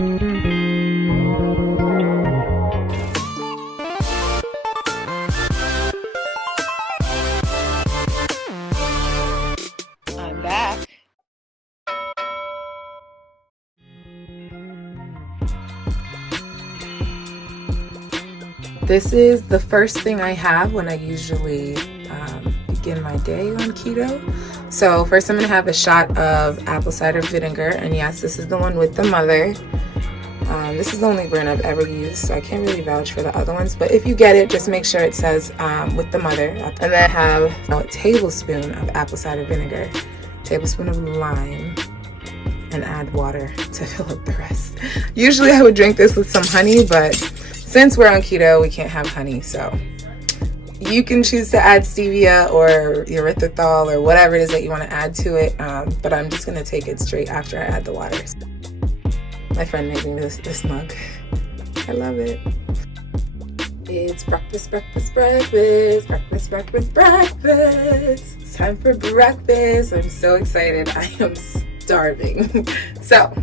I'm back. This is the first thing I have when I usually begin my day on keto. So first I'm going to have a shot of apple cider vinegar, and yes, this is the one with the mother. This is the only brand I've ever used, so I can't really vouch for the other ones, but if you get it, just make sure it says with the mother. And then I have a tablespoon of apple cider vinegar, tablespoon of lime, and add water to fill up the rest. Usually I would drink this with some honey, but since we're on keto, we can't have honey, so you can choose to add stevia or erythritol or whatever it is that you want to add to it, but I'm just going to take it straight after I add the water. My friend made me this mug. I love it. It's breakfast. It's time for breakfast. I'm so excited. I am starving. So,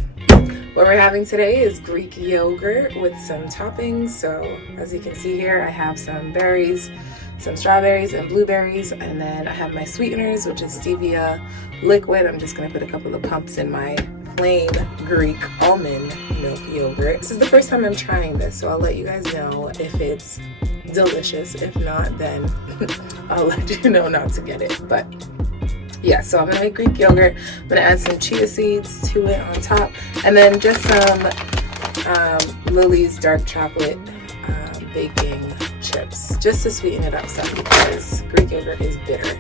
what we're having today is Greek yogurt with some toppings. So, as you can see here, I have some berries, some strawberries and blueberries, and then I have my sweeteners, which is stevia liquid. I'm just going to put a couple of pumps in my plain Greek almond milk yogurt. This is the first time I'm trying this, so I'll let you guys know if it's delicious. If not, then I'll let you know not to get it. But yeah, so I'm gonna make Greek yogurt. I'm gonna add some chia seeds to it on top, and then just some Lily's dark chocolate baking chips, just to sweeten it up some, because Greek yogurt is bitter.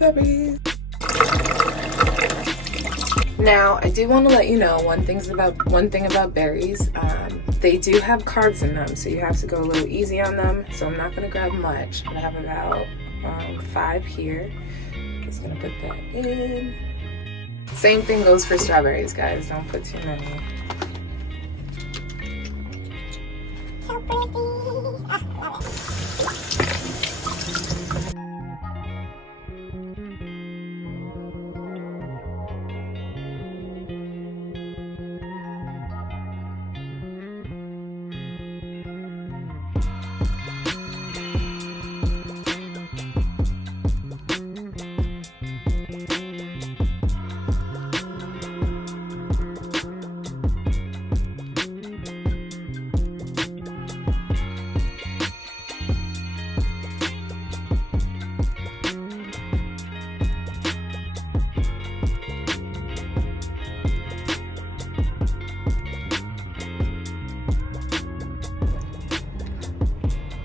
Berries. Now, I do want to let you know one thing about berries. They do have carbs in them, so you have to go a little easy on them. So I'm not going to grab much. I'm going to have about 5 here. Just going to put that in. Same thing goes for strawberries, guys. Don't put too many. So pretty.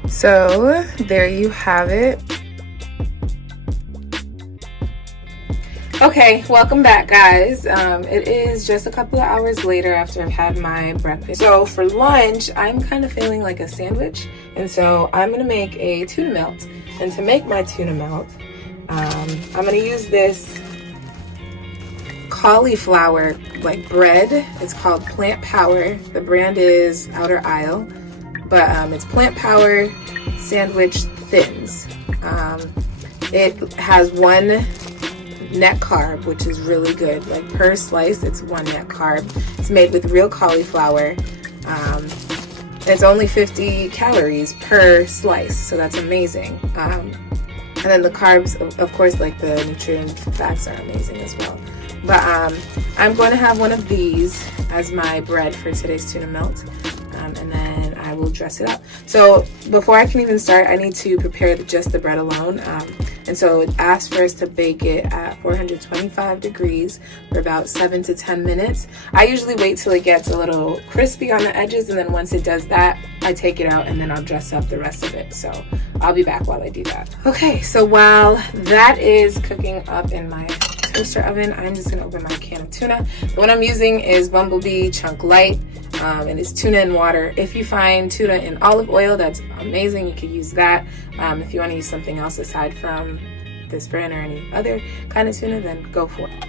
So there you have it. Okay, welcome back, guys. It is just a couple of hours later after I've had my breakfast. So for lunch, I'm kind of feeling like a sandwich, and so I'm gonna make a tuna melt. And to make my tuna melt, I'm gonna use this cauliflower like bread. It's called Plant Power. The brand is Outer Isle, but it's Plant Power sandwich thins. It has 1 net carb, which is really good. Like per slice, it's 1 net carb. It's made with real cauliflower. It's only 50 calories per slice, so that's amazing. And then the carbs, of course, like the nutrient facts are amazing as well. But I'm going to have one of these as my bread for today's tuna melt. And then I will dress it up. So before I can even start, I need to prepare just the bread alone. And so it asks for us to bake it at 425 degrees for about 7 to 10 minutes. I usually wait till it gets a little crispy on the edges, and then once it does that, I take it out and then I'll dress up the rest of it. So I'll be back while I do that. Okay, so while that is cooking up in my toaster oven, I'm just gonna open my can of tuna. The one I'm using is Bumblebee Chunk Light, and it's tuna in water. If you find tuna in olive oil, that's amazing. You could use that. If you want to use something else aside from this brand or any other kind of tuna, then go for it.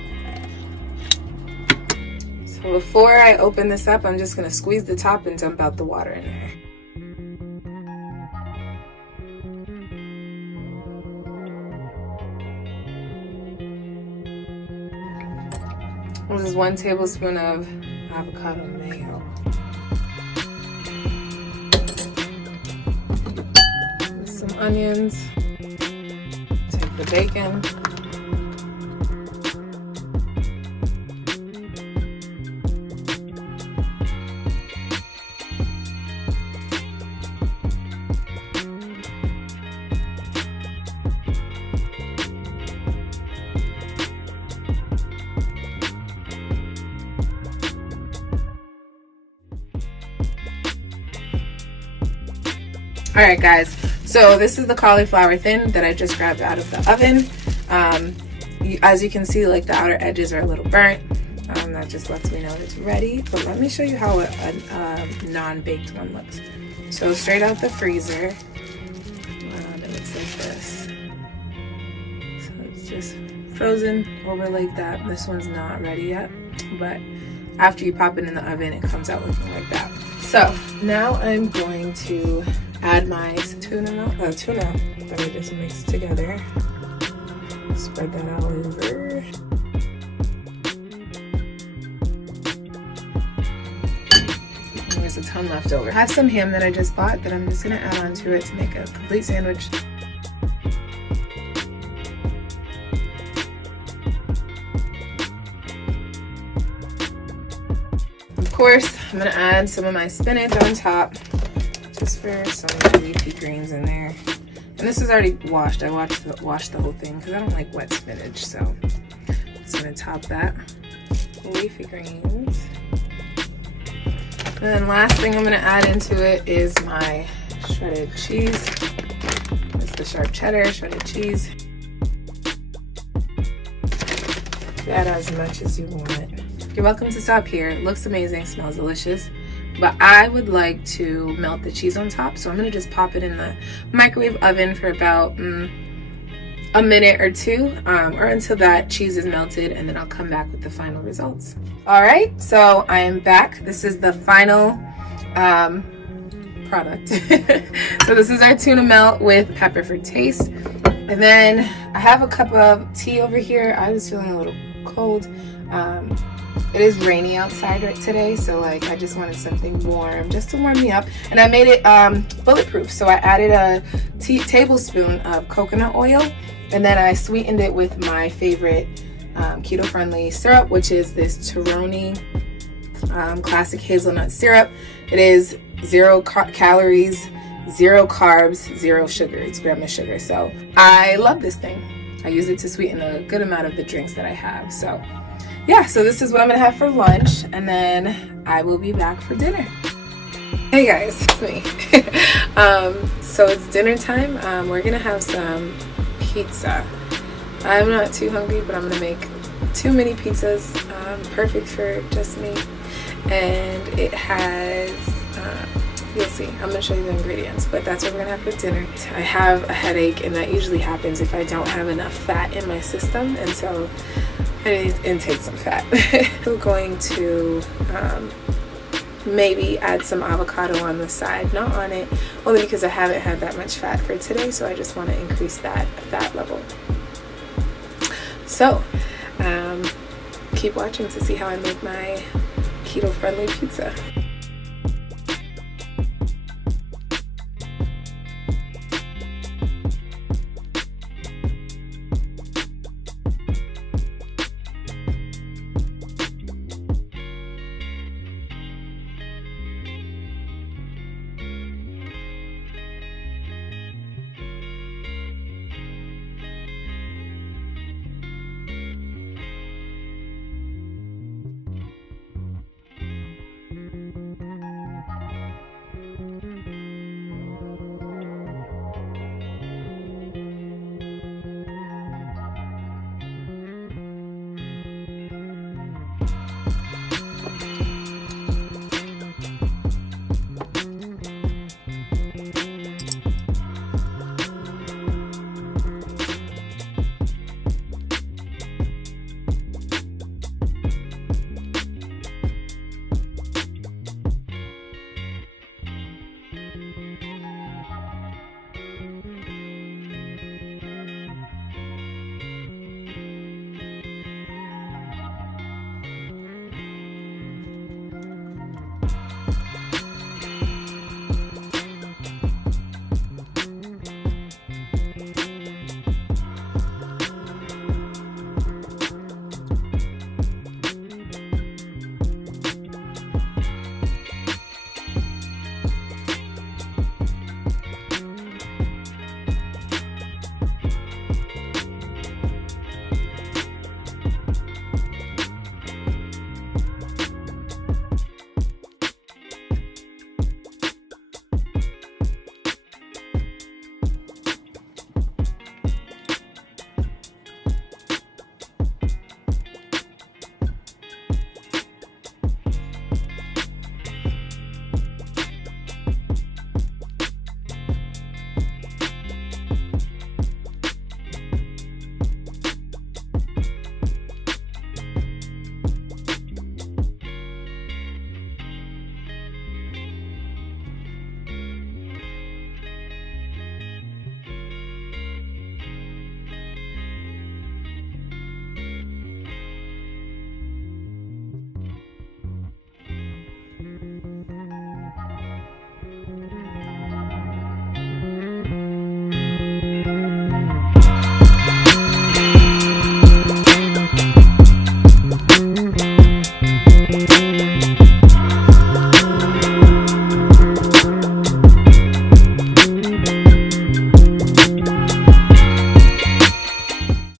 So before I open this up, I'm just gonna squeeze the top and dump out the water in there. This is 1 tablespoon of avocado mayo. Some onions. Take the bacon. All right, guys, so this is the cauliflower thin that I just grabbed out of the oven. As you can see, like, the outer edges are a little burnt. That just lets me know it's ready. But let me show you how a non-baked one looks. So straight out the freezer, it looks like this. So it's just frozen over like that. This one's not ready yet, but after you pop it in the oven, it comes out looking like that. So now I'm going to add my tuna that we just mixed together. Spread that all over. There's a ton left over. I have some ham that I just bought that I'm just gonna add onto it to make a complete sandwich. Of course, I'm gonna add some of my spinach on top, just for some leafy greens in there. And this is already washed. I washed the whole thing because I don't like wet spinach. So I'm just gonna top that. Leafy greens. And then last thing I'm gonna add into it is my shredded cheese. It's the sharp cheddar, shredded cheese. Add as much as you want. You're welcome to stop here. It looks amazing, smells delicious. But I would like to melt the cheese on top, so I'm gonna just pop it in the microwave oven for about a minute or two, or until that cheese is melted, and then I'll come back with the final results. All right, so I am back. This is the final product. So this is our tuna melt with pepper for taste. And then I have a cup of tea over here. I was feeling a little cold. It is rainy outside today, so like I just wanted something warm just to warm me up, and I made it bulletproof. So I added a tablespoon of coconut oil, and then I sweetened it with my favorite keto-friendly syrup, which is this Toroni classic hazelnut syrup. It is 0 calories, 0 carbs, 0 sugar. It's grandma sugar, so I love this thing. I use it to sweeten a good amount of the drinks that I have. So yeah, so this is what I'm gonna have for lunch, and then I will be back for dinner. Hey guys, it's me. So it's dinner time. We're gonna have some pizza. I'm not too hungry, but I'm gonna make 2 mini pizzas, perfect for just me. And it has, you'll see, I'm gonna show you the ingredients, but that's what we're gonna have for dinner. I have a headache, and that usually happens if I don't have enough fat in my system, and so I need to intake some fat. I'm going to maybe add some avocado on the side, not on it, only because I haven't had that much fat for today, so I just want to increase that fat level. So keep watching to see how I make my keto-friendly pizza.